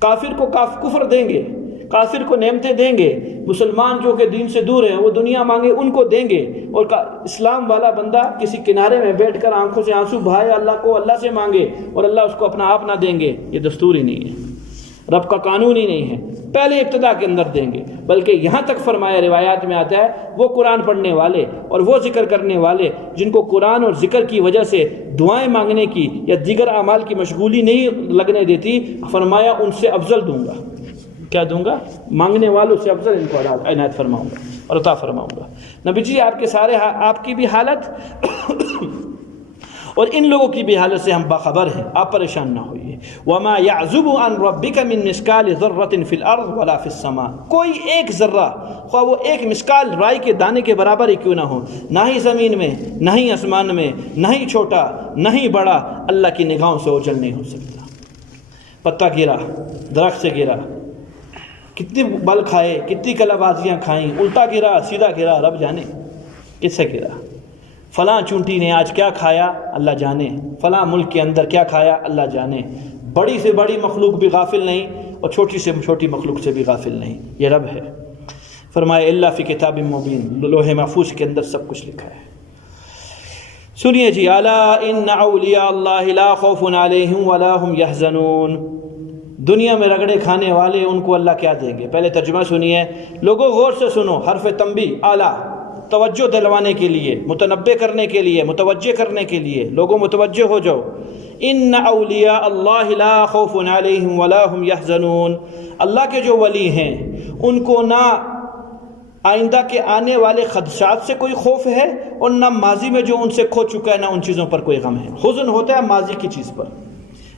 کافر کو کفر دیں گے، کافر کو نعمتیں دیں گے. مسلمان جو کہ دین سے دور ہیں وہ دنیا مانگے ان کو دیں گے، اور اسلام والا بندہ کسی کنارے میں بیٹھ کر آنکھوں سے آنسو بہائے اللہ سے مانگے اور اللہ اس کو اپنا آپ نہ دیں گے. یہ دستور ہی نہیں ہے، رب کا قانون ہی نہیں ہے. پہلے ابتدا کے اندر دیں گے، بلکہ یہاں تک فرمایا روایات میں آتا ہے وہ قرآن پڑھنے والے اور وہ ذکر کرنے والے جن کو قرآن اور ذکر کی وجہ سے دعائیں مانگنے کی یا دیگر اعمال کی مشغولی نہیں لگنے دیتی، فرمایا ان سے افضل دوں گا. کیا دوں گا؟ مانگنے والوں سے افضل ان کو عنایت فرماؤں گا اور عطا فرماؤں گا. نبی جی آپ کی بھی حالت اور ان لوگوں کی بھی حالت سے ہم باخبر ہیں، آپ پریشان نہ ہوئیے. وما يعزب عن ربك من مثقال ذرة في الارض ولا في السماء، کوئی ایک ذرہ، خواہ وہ ایک مثقال رائی کے دانے کے برابر ہی کیوں نہ ہو، نہ ہی زمین میں، نہ ہی آسمان میں، نہ ہی چھوٹا نہ ہی بڑا، اللہ کی نگاہوں سے اوجھل نہیں ہو سکتا. پتا گرا، درخت سے گرا، کتنی بل کھائے، کتنی کلابازیاں کھائیں، الٹا گرا سیدھا گرا، رب جانے کس سے گرا. فلاں چونٹی نے آج کیا کھایا اللہ جانے، فلاں ملک کے اندر کیا کھایا اللہ جانے. بڑی سے بڑی مخلوق بھی غافل نہیں اور چھوٹی سے چھوٹی مخلوق سے بھی غافل نہیں. یہ رب ہے. فرمایا اللہ فی کتاب مبین، لوح محفوظ کے اندر سب کچھ لکھا ہے. سنیے جی، الا ان اولیاء اللہ لا خوف علیہم ولا هم یحزنون. دنیا میں رگڑے کھانے والے ان کو اللہ کیا دیں گے؟ پہلے ترجمہ سنیے لوگوں، غور سے سنو. حرف تنبیہ، اعلیٰ، توجہ دلوانے کے لیے، متنبہ کرنے کے لیے، متوجہ کرنے کے لیے. لوگوں متوجہ ہو جاؤ. ان اولیاء اللہ لا خوف علیہم ولا هم یحزنون. اللہ کے جو ولی ہیں ان کو نہ آئندہ کے آنے والے خدشات سے کوئی خوف ہے اور نہ ماضی میں جو ان سے کھو چکا ہے نہ ان چیزوں پر کوئی غم ہے. حزن ہوتا ہے ماضی کی چیز پر،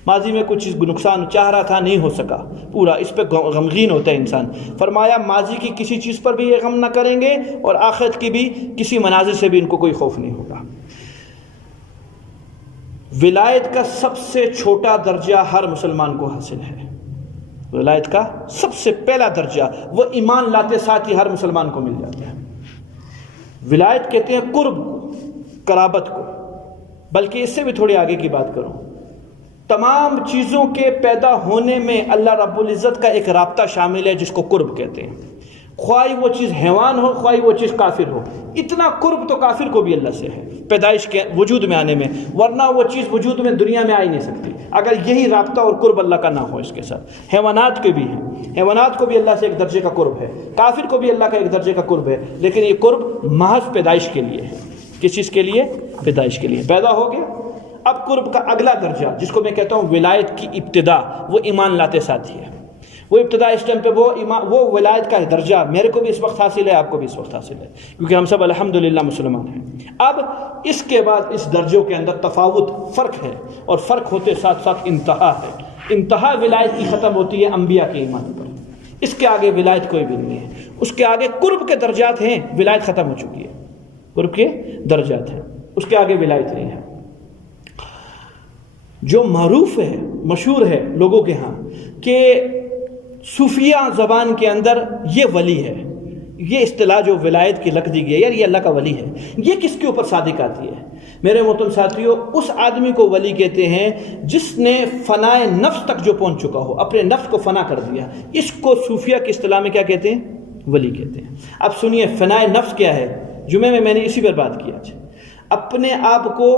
ماضی میں کچھ چیز نقصان چاہ رہا تھا نہیں ہو سکا پورا، اس پہ غمگین ہوتا ہے انسان. فرمایا ماضی کی کسی چیز پر بھی یہ غم نہ کریں گے اور آخرت کی بھی کسی مناظر سے بھی ان کو کوئی خوف نہیں ہوگا. ولایت کا سب سے چھوٹا درجہ ہر مسلمان کو حاصل ہے. ولایت کا سب سے پہلا درجہ وہ ایمان لاتے ساتھ ہی ہر مسلمان کو مل جاتا ہے. ولایت کہتے ہیں قرب کو، قرابت کو. بلکہ اس سے بھی تھوڑی آگے کی بات کروں، تمام چیزوں کے پیدا ہونے میں اللہ رب العزت کا ایک رابطہ شامل ہے جس کو قرب کہتے ہیں. خواہ وہ چیز حیوان ہو، خواہ وہ چیز کافر ہو. اتنا قرب تو کافر کو بھی اللہ سے ہے پیدائش کے وجود میں آنے میں، ورنہ وہ چیز وجود میں دنیا میں آ ہی نہیں سکتی اگر یہی رابطہ اور قرب اللہ کا نہ ہو اس کے ساتھ. حیوانات کے بھی ہیں، حیوانات کو بھی اللہ سے ایک درجے کا قرب ہے، کافر کو بھی اللہ کا ایک درجے کا قرب ہے، لیکن یہ قرب محض پیدائش کے لیے ہے. کس چیز کے لیے؟ پیدائش کے لیے. پیدا ہو گیا. اب قرب کا اگلا درجہ جس کو میں کہتا ہوں ولایت کی ابتدا، وہ ایمان لاتے ساتھ ہی ہے. وہ ابتدا اس ٹائم پہ وہ ولایت کا درجہ میرے کو بھی اس وقت حاصل ہے، آپ کو بھی اس وقت حاصل ہے، کیونکہ ہم سب الحمدللہ مسلمان ہیں. اب اس کے بعد اس درجوں کے اندر تفاوت، فرق ہے، اور فرق ہوتے ساتھ ساتھ انتہا ہے. انتہا ولایت کی ختم ہوتی ہے انبیاء کے ایمان پر. اس کے آگے ولایت کوئی بھی نہیں ہے. اس کے آگے قرب کے درجات ہیں، ولایت ختم ہو چکی ہے. قرب کے درجات ہیں، اس کے آگے ولایت نہیں ہے. جو معروف ہے، مشہور ہے لوگوں کے ہاں کہ صوفیہ زبان کے اندر یہ ولی ہے، یہ اصطلاح جو ولایت کی لکھ دی گئی ہے، یار یہ اللہ کا ولی ہے، یہ کس کے اوپر صادق آتی ہے؟ میرے محترم ساتھیوں، اس آدمی کو ولی کہتے ہیں جس نے فنائے نفس تک جو پہنچ چکا ہو، اپنے نفس کو فنا کر دیا. اس کو صوفیہ کی اصطلاح میں کیا کہتے ہیں؟ ولی کہتے ہیں. اب سنیے فنائے نفس کیا ہے. جمعے میں نے اسی پر بات کی آج. اپنے آپ کو،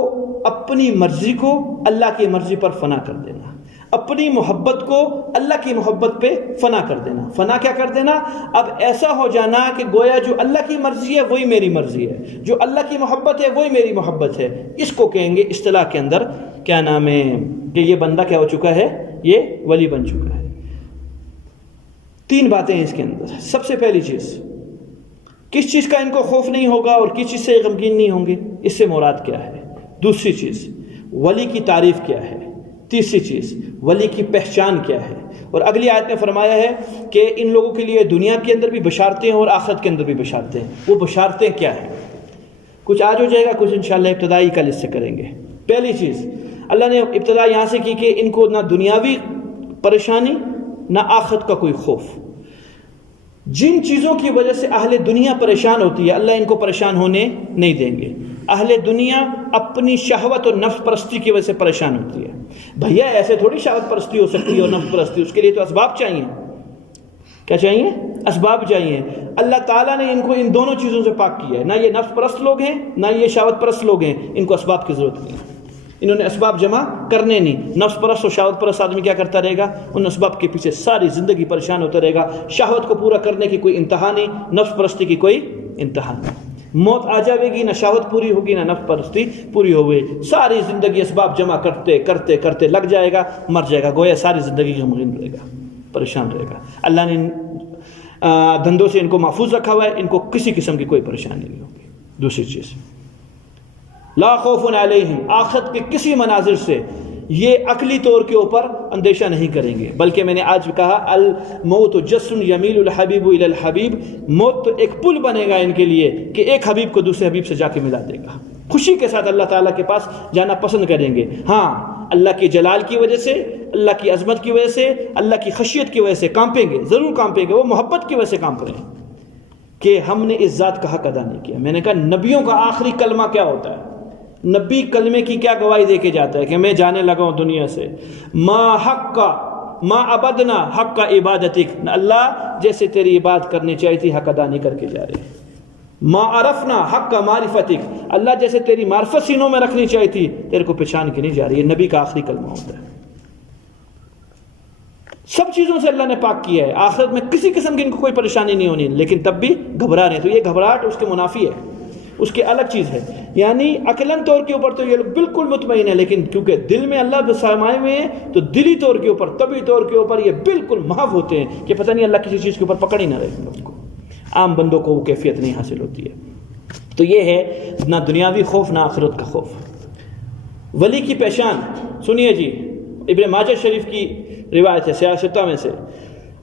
اپنی مرضی کو اللہ کی مرضی پر فنا کر دینا، اپنی محبت کو اللہ کی محبت پہ فنا کر دینا. فنا کیا کر دینا؟ اب ایسا ہو جانا کہ گویا جو اللہ کی مرضی ہے وہی میری مرضی ہے، جو اللہ کی محبت ہے وہی میری محبت ہے. اس کو کہیں گے اصطلاح کے اندر کیا نام ہے کہ یہ بندہ کیا ہو چکا ہے، یہ ولی بن چکا ہے. 3 باتیں ہیں اس کے اندر. سب سے پہلی چیز، کس چیز کا ان کو خوف نہیں ہوگا اور کس چیز سے غمگین نہیں ہوں گے، اس سے مراد کیا ہے. دوسری چیز، ولی کی تعریف کیا ہے. تیسری چیز، ولی کی پہچان کیا ہے. اور اگلی آیت میں فرمایا ہے کہ ان لوگوں کے لیے دنیا کے اندر بھی بشارتیں ہیں اور آخرت کے اندر بھی بشارتیں ہیں. وہ بشارتیں کیا ہیں؟ کچھ آج ہو جائے گا، کچھ انشاءاللہ ابتدائی کل اس سے کریں گے. پہلی چیز اللہ نے ابتدا یہاں سے کی کہ ان کو نہ دنیاوی پریشانی نہ آخرت کا کوئی خوف. جن چیزوں کی وجہ سے اہل دنیا پریشان ہوتی ہے اللہ ان کو پریشان ہونے نہیں دیں گے. اہل دنیا اپنی شہوت اور نفس پرستی کی وجہ سے پریشان ہوتی ہے. بھیا ایسے تھوڑی شہوت پرستی ہو سکتی ہے اور نفس پرستی، اس کے لیے تو اسباب چاہیے. کیا چاہیے؟ اسباب چاہیے. اللہ تعالیٰ نے ان کو ان دونوں چیزوں سے پاک کیا ہے. نہ یہ نفس پرست لوگ ہیں نہ یہ شہوت پرست لوگ ہیں. ان کو اسباب کی ضرورت نہیں ہے. انہوں نے اسباب جمع کرنے نہیں. نفس پرست اور شہوت پرست آدمی کیا کرتا رہے گا؟ ان اسباب کے پیچھے ساری زندگی پریشان ہوتا رہے گا. شہوت کو پورا کرنے کی کوئی انتہا نہیں، نفس پرستی کی کوئی انتہا نہیں. موت آ جائے گی، نہ شہوت پوری ہوگی نہ نفس پرستی پوری ہوگی. ساری زندگی اسباب جمع کرتے کرتے کرتے لگ جائے گا، مر جائے گا. گویا ساری زندگی غمگین رہے گا، پریشان رہے گا. اللہ نے دھندوں سے ان کو محفوظ رکھا ہوا ہے، ان کو کسی قسم کی کوئی پریشانی نہیں ہوگی. دوسری چیز، لا خوف علیہم، آخرت کے کسی مناظر سے یہ عقلی طور کے اوپر اندیشہ نہیں کریں گے. بلکہ میں نے آج کہا الموت جسر یمیل الحبیب الی الحبیب، موت تو ایک پل بنے گا ان کے لیے کہ ایک حبیب کو دوسرے حبیب سے جا کے ملا دے گا. خوشی کے ساتھ اللہ تعالیٰ کے پاس جانا پسند کریں گے. ہاں، اللہ کی جلال کی وجہ سے، اللہ کی عظمت کی وجہ سے، اللہ کی خشیت کی وجہ سے کانپیں گے، ضرور کانپیں گے. وہ محبت کی وجہ سے کانپ رہے ہیں کہ ہم نے اس ذات کا حق ادا نہیں کیا. میں نے کہا نبیوں کا آخری کلمہ کیا ہوتا ہے؟ نبی کلمے کی کیا گواہی دے کے جاتا ہے کہ میں جانے لگا ہوں دنیا سے. ما حق کا ما عبدنا حق کا عبادتک، اللہ جیسے تیری عبادت کرنی چاہیے تھی حق ادا نہیں کر کے جا رہے. ما عرفنا حق کا معرفتک، اللہ جیسے تیری معرفت سینوں میں رکھنی چاہیے تھی تیرے کو پہچان کے نہیں جا رہی. یہ نبی کا آخری کلمہ ہوتا ہے. سب چیزوں سے اللہ نے پاک کیا ہے. آخرت میں کسی قسم کی ان کو کوئی پریشانی نہیں ہونی، لیکن تب بھی گھبرا رہے. تو یہ گھبراہٹ اس کے منافی ہے، اس کی الگ چیز ہے. یعنی عقلاً طور کے اوپر تو یہ لوگ بالکل مطمئن ہے، لیکن کیونکہ دل میں اللہ سمائے ہوئے ہیں تو دلی طور کے اوپر، طبعی طور کے اوپر یہ بالکل محو ہوتے ہیں کہ پتہ نہیں اللہ کسی چیز کے اوپر پکڑ ہی نہ رہے. ان کو عام بندوں کو وہ کیفیت نہیں حاصل ہوتی ہے. تو یہ ہے نہ دنیاوی خوف نہ آخرت کا خوف. ولی کی پہچان سنیے جی، ابن ماجہ شریف کی روایت ہے سیاستہ میں سے.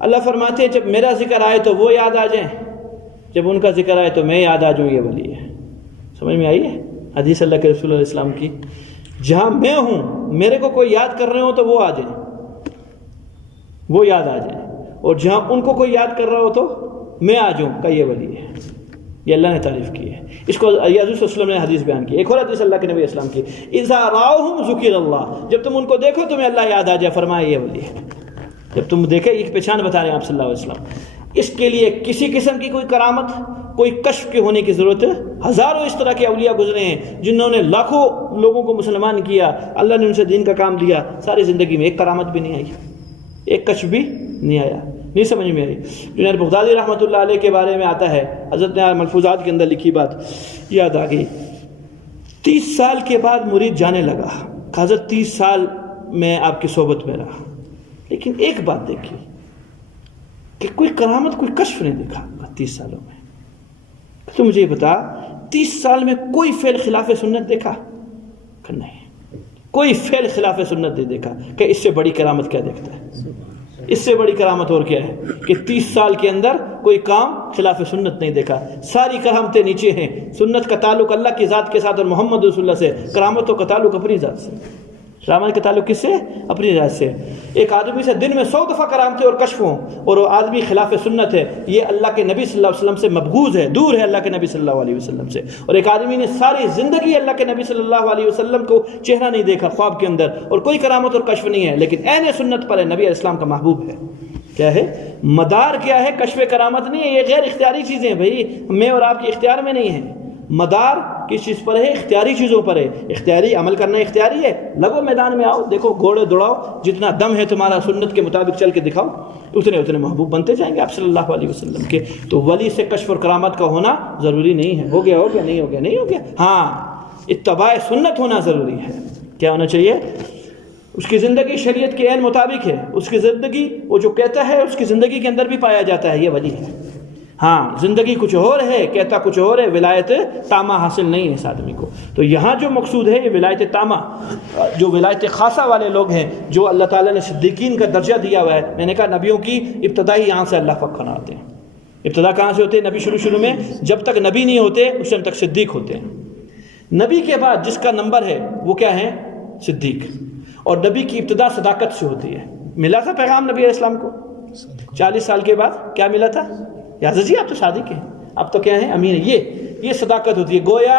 اللہ فرماتے ہیں جب میرا ذکر آئے تو وہ یاد آ جائیں، جب ان کا ذکر آئے تو میں یاد آ جاؤں. یہ ولی ہے. سمجھ میں آئی ہے حدیث اللہ کے رسول علیہ السلام کی؟ جہاں میں ہوں میرے کو کوئی یاد کر رہے ہو تو وہ آ جائیں، وہ یاد آ جائیں. اور جہاں ان کو کوئی یاد کر رہا ہو تو میں آ جاؤں، کا یہ ولی ہے. یہ اللہ نے تعریف کی ہے. اس کو حضور صلی اللہ علیہ وسلم نے حدیث بیان کی. ایک اور حدیث اللہ کے نبی اسلام کی، اذا راؤہم ذکر اللہ، جب تم ان کو دیکھو تمہیں اللہ یاد آ جائے. فرمایا یہ ولی ہے. جب تم دیکھے ایک پہچان بتا رہے ہیں آپ صلی اللہ علیہ وسلم. اس کے لیے کسی قسم کی کوئی کرامت، کوئی کشف کے ہونے کی ضرورت ہے. ہزاروں اس طرح کے اولیاء گزرے ہیں جنہوں نے لاکھوں لوگوں کو مسلمان کیا، اللہ نے ان سے دین کا کام دیا. ساری زندگی میں ایک کرامت بھی نہیں آئی، ایک کشف بھی نہیں آیا. نہیں سمجھ میں آئی. جنید بغدادی رحمۃ اللہ علیہ کے بارے میں آتا ہے، حضرت نے ملفوظات کے اندر لکھی بات یاد آ گئی. 30 سال کے بعد مرید جانے لگا. حضرت 30 سال میں آپ کی صحبت میں رہا، لیکن ایک بات دیکھی کہ کوئی کرامت، کوئی کشف نہیں دیکھا 30 سالوں میں. تو مجھے بتا 30 سال میں کوئی فعل خلاف سنت دیکھا کہ نہیں؟ کوئی فعل خلاف سنت نہیں دیکھا. کہ اس سے بڑی کرامت کیا دیکھتا ہے؟ اس سے بڑی کرامت اور کیا ہے کہ 30 سال کے اندر کوئی کام خلاف سنت نہیں دیکھا. ساری کرامتیں نیچے ہیں. سنت کا تعلق اللہ کی ذات کے ساتھ اور محمد رسول اللہ سے. کرامتوں کا تعلق اپنی ذات سے. کرامت کا تعلق کس سے؟ اپنی ذات سے. ایک آدمی سے دن میں 100 دفعہ کرامتیں اور کشف ہوں اور وہ آدمی خلاف سنت ہے، یہ اللہ کے نبی صلی اللہ علیہ وسلم سے مبغوض ہے، دور ہے اللہ کے نبی صلی اللہ علیہ وسلم سے. اور ایک آدمی نے ساری زندگی اللہ کے نبی صلی اللہ علیہ وسلم کو چہرہ نہیں دیکھا خواب کے اندر اور کوئی کرامت اور کشف نہیں ہے، لیکن عین سنت پر ہے، نبی علیہ السلام کا محبوب ہے. کیا ہے مدار؟ کیا ہے؟ کشف کرامت نہیں ہے. یہ غیر اختیاری چیزیں ہیں بھائی، میں اور آپ کے اختیار میں نہیں ہیں. مدار کس چیز پر ہے؟ اختیاری چیزوں پر ہے. اختیاری عمل کرنا اختیاری ہے. لگو میدان میں آؤ، دیکھو گھوڑے دوڑاؤ، جتنا دم ہے تمہارا سنت کے مطابق چل کے دکھاؤ، اتنے محبوب بنتے جائیں گے آپ صلی اللہ علیہ وسلم کے. تو ولی سے کشف اور کرامت کا ہونا ضروری نہیں ہے. ہو گیا نہیں ہو گیا. ہاں، اتباع سنت ہونا ضروری ہے. کیا ہونا چاہیے؟ اس کی زندگی شریعت کے عین مطابق ہے. اس کی زندگی وہ جو کہتا ہے اس کی زندگی کے اندر بھی پایا جاتا ہے، یہ ولی ہے. ہاں، زندگی کچھ اور ہے، کہتا کچھ اور ہے، ولایت تامہ حاصل نہیں ہے اس آدمی کو. تو یہاں جو مقصود ہے یہ ولایت تامہ، جو ولایت خاصہ والے لوگ ہیں، جو اللہ تعالیٰ نے صدیقین کا درجہ دیا ہوا ہے. میں نے کہا نبیوں کی ابتدا ہی یہاں سے اللہ پاک بناتے ہیں. ابتدا کہاں سے ہوتے ہیں؟ نبی شروع میں جب تک نبی نہیں ہوتے اس ٹائم تک صدیق ہوتے ہیں. نبی کے بعد جس کا نمبر ہے وہ کیا ہے؟ صدیق. اور نبی کی ابتدا صداقت سے ہوتی ہے. ملا تھا پیغام نبی علیہ السلام کو 40 سال کے بعد، کیا ملا تھا؟ یاد جی آپ تو صادق ہیں، اب تو کیا ہے؟ امین. یہ صداقت ہوتی ہے. گویا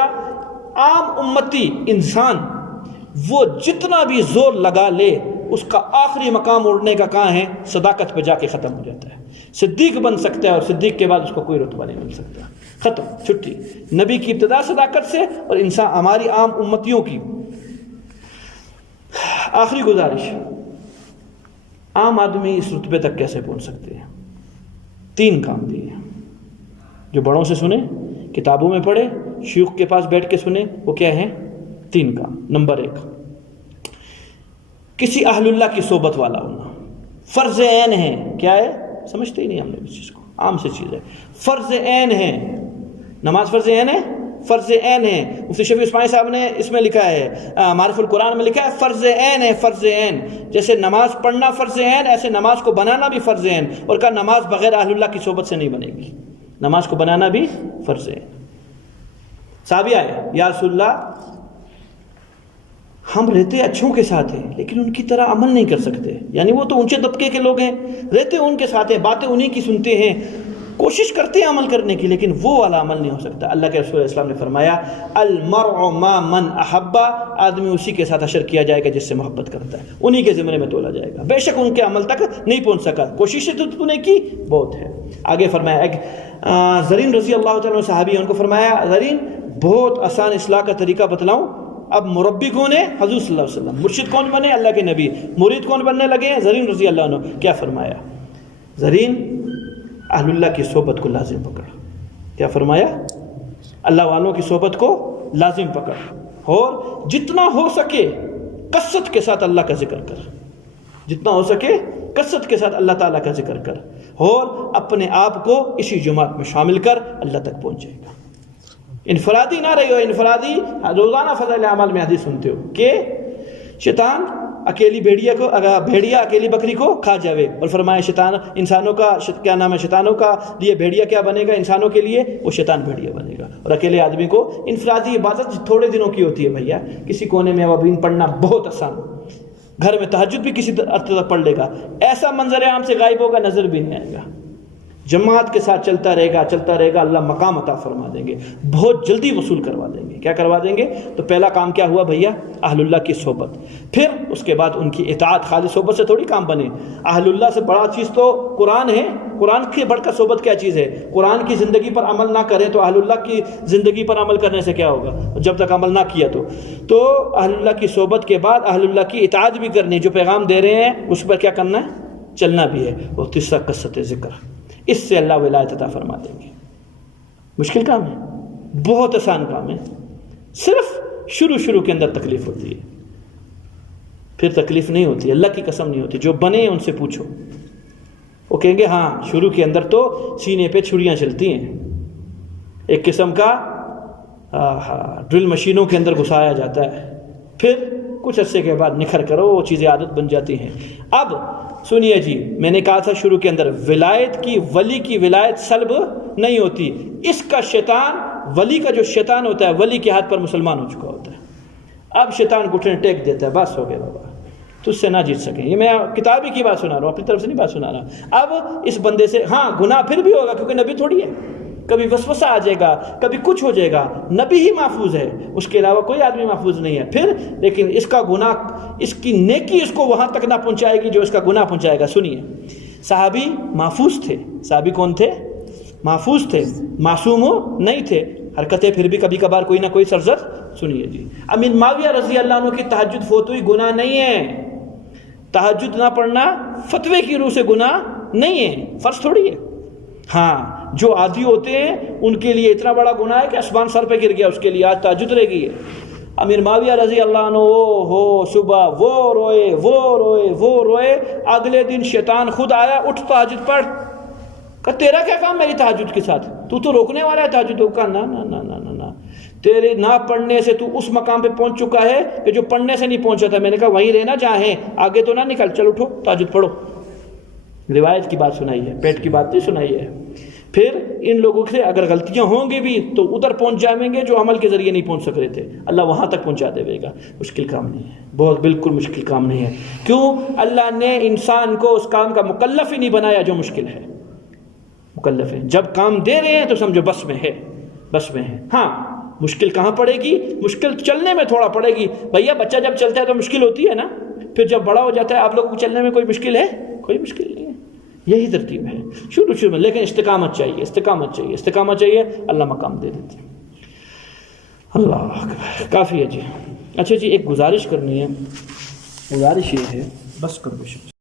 عام امتی انسان وہ جتنا بھی زور لگا لے اس کا آخری مقام اڑنے کا کہاں ہے؟ صداقت پہ جا کے ختم ہو جاتا ہے. صدیق بن سکتا ہے اور صدیق کے بعد اس کو کوئی رتبہ نہیں مل سکتا. ختم، چھٹی. نبی کی ابتدا صداقت سے، اور انسان ہماری عام امتیوں کی آخری گزارش، عام آدمی اس رتبے تک کیسے پہنچ سکتے ہیں؟ 3 کام دیے جو بڑوں سے سنے، کتابوں میں پڑھے، شیوخ کے پاس بیٹھ کے سنے. وہ کیا ہیں؟ 3 کام. نمبر 1، کسی اہل اللہ کی صحبت والا ہونا. فرض عین ہے. کیا ہے؟ سمجھتے ہی نہیں ہم نے اس چیز کو. عام سی چیز ہے. فرض عین ہے. نماز فرض عین ہے. فرض عین ہے. مفتی شفیع عثمانی صاحب نے اس میں لکھا ہے، معرف القرآن میں لکھا ہے فرض عین ہے. فرض عین جیسے نماز پڑھنا فرض عین، ایسے نماز کو بنانا بھی فرض عین. اور کہا نماز بغیر اہل اللہ کی صحبت سے نہیں بنے گی. نماز کو بنانا بھی فرض عین. صحابی آئے، یا رسول اللہ ہم رہتے اچھوں کے ساتھ ہیں لیکن ان کی طرح عمل نہیں کر سکتے. یعنی وہ تو اونچے طبقے کے لوگ ہیں، رہتے ان کے ساتھ ہیں، باتیں انہی کی سنتے ہیں، کوشش کرتے ہیں عمل کرنے کی، لیکن وہ والا عمل نہیں ہو سکتا. اللہ کے رسول اسلام نے فرمایا المرء ما من احبا، آدمی اسی کے ساتھ حشر کیا جائے گا جس سے محبت کرتا ہے، انہی کے زمرے میں تولا جائے گا. بے شک ان کے عمل تک نہیں پہنچ سکا، کوششیں تو نے کی بہت ہے. آگے فرمایا ایک زرین رضی اللہ تعالیٰ عنہ صحابی ہیں، ان کو فرمایا زرین بہت آسان اصلاح کا طریقہ بتلاؤں. اب مربی کون ہے؟ حضور صلی اللہ علیہ وسلم. مرشد کون بنے؟ اللہ کے نبی. مرید کون بننے لگے ہیں؟ زرین رضی اللہ عنہ. کیا فرمایا؟ زرین اہل اللہ کی صحبت کو لازم پکڑ. کیا فرمایا؟ اللہ والوں کی صحبت کو لازم پکڑ، اور جتنا ہو سکے کثرت کے ساتھ اللہ کا ذکر کر. جتنا ہو سکے کثرت کے ساتھ اللہ تعالیٰ کا ذکر کر، اور اپنے آپ کو اسی جماعت میں شامل کر، اللہ تک پہنچ جائے گا. انفرادی نہ رہی ہو. انفرادی روزانہ فضائل اعمال میں حدیث سنتے ہو کہ شیطان اکیلی بھیڑیا اکیلی بکری کو کھا جاوے، اور فرمایا شیطان انسانوں کا کیا نام ہے، شیطانوں کا لیے بھیڑیا کیا بنے گا، انسانوں کے لیے وہ شیطان بھیڑیا بنے گا. اور اکیلے آدمی کو انفرادی عبادت تھوڑے دنوں کی ہوتی ہے بھیا، کسی کونے میں اوابین پڑھنا بہت آسان، گھر میں تہجد بھی کسی عرصے تک پڑھ لے گا، ایسا منظر عام سے غائب ہوگا، نظر بھی نہیں آئے گا. جماعت کے ساتھ چلتا رہے گا، اللہ مقام عطا فرما دیں گے، بہت جلدی وصول کروا دیں گے. کیا کروا دیں گے؟ تو پہلا کام کیا ہوا بھیا؟ اہل اللہ کی صحبت. پھر اس کے بعد ان کی اطاعت. خالی صحبت سے تھوڑی کام بنے. اہل اللہ سے بڑا چیز تو قرآن ہے. قرآن کی بڑھ کر صحبت کیا چیز ہے؟ قرآن کی زندگی پر عمل نہ کریں تو اہل اللہ کی زندگی پر عمل کرنے سے کیا ہوگا جب تک عمل نہ کیا تو اہل اللہ کی صحبت کے بعد اہل اللہ کی اطاعت بھی کرنی. جو پیغام دے رہے ہیں اس پر کیا کرنا ہے؟ چلنا بھی ہے. اور تیسرا کثرت ذکر. اس سے اللہ ولایت عطا فرما دیں گے. مشکل کام ہے؟ بہت آسان کام ہے. صرف شروع کے اندر تکلیف ہوتی ہے، پھر تکلیف نہیں ہوتی. اللہ کی قسم نہیں ہوتی. جو بنے ان سے پوچھو، وہ کہیں گے ہاں شروع کے اندر تو سینے پہ چھریاں چلتی ہیں، ایک قسم کا ڈرل مشینوں کے اندر گھسایا جاتا ہے، پھر کچھ عرصے کے بعد نکھر کرو وہ چیزیں عادت بن جاتی ہیں. اب سنیے جی، میں نے کہا تھا شروع کے اندر ولی کی ولایت سلب نہیں ہوتی. اس کا شیطان، ولی کا جو شیطان ہوتا ہے ولی کے ہاتھ پر مسلمان ہو چکا ہوتا ہے. اب شیطان گھٹنے ٹیک دیتا ہے، بس ہو گیا بابا، تجھ سے نہ جیت سکیں. یہ میں کتابی کی بات سنا رہا ہوں، اپنی طرف سے نہیں بات سنا رہا. اب اس بندے سے ہاں گناہ پھر بھی ہوگا، کیونکہ نبی تھوڑی ہے، کبھی وسوسہ آ جائے گا، کبھی کچھ ہو جائے گا. نبی ہی محفوظ ہے، اس کے علاوہ کوئی آدمی محفوظ نہیں ہے. پھر لیکن اس کا گناہ، اس کی نیکی اس کو وہاں تک نہ پہنچائے گی جو اس کا گناہ پہنچائے گا. سنیے، صحابی محفوظ تھے. صحابی کون تھے؟ محفوظ تھے، معصوم نہیں تھے. حرکتیں پھر بھی کبھی کبھار کوئی نہ کوئی سرزد سنیے جی. امیر معاویہ رضی اللہ عنہ کی تہجد فوت ہوئی گناہ نہیں ہے. تہجد نہ پڑھنا فتوے کی روح سے گناہ نہیں ہے، فرض تھوڑی ہے. ہاں جو عادی ہوتے ہیں ان کے لیے اتنا بڑا گناہ ہے کہ آسمان سر پہ گر گیا اس کے لیے آج تہجد رہ گئی ہے. امیر معاویہ رضی اللہ عنہ ہو صبح وہ روئے، اگلے دن شیطان خود آیا، اٹھ تہجد پڑھ. کہ تیرا کیا کام میری تہجد کے ساتھ، تو روکنے والا ہے تہجد کا. نہ تیرے نہ پڑھنے سے تو اس مقام پہ پہنچ چکا ہے کہ جو پڑھنے سے نہیں پہنچا تھا. میں نے کہا وہیں رہنا جہاں ہے، آگے تو نہ نکل، چل اٹھو تہجد پڑھو. روایت کی بات سنائی ہے، پیٹ کی بات نہیں سنائی ہے. پھر ان لوگوں سے اگر غلطیاں ہوں گی بھی تو ادھر پہنچ جائیں گے جو عمل کے ذریعے نہیں پہنچ سک رہے تھے، اللہ وہاں تک پہنچا دے گا. مشکل کام نہیں ہے، بہت بالکل مشکل کام نہیں ہے. کیوں؟ اللہ نے انسان کو اس کام کا مکلف ہی نہیں بنایا جو مشکل ہے. مکلف ہے، جب کام دے رہے ہیں تو سمجھو بس میں ہے، بس میں ہے. ہاں مشکل کہاں پڑے گی؟ مشکل چلنے میں تھوڑا پڑے گی. بھیا بچہ جب چلتا ہے تو مشکل ہوتی ہے نا، پھر جب بڑا ہو جاتا ہے آپ لوگوں کو چلنے میں کوئی مشکل ہے؟ کوئی مشکل نہیں ہے. یہی ترتیب ہے شروع میں، لیکن استقامت چاہیے. اللہ مقام دے دیتے ہیں. اللہ اکبر، کافی ہے جی. اچھا جی، ایک گزارش کرنی ہے. گزارش یہ ہے، بس کرو.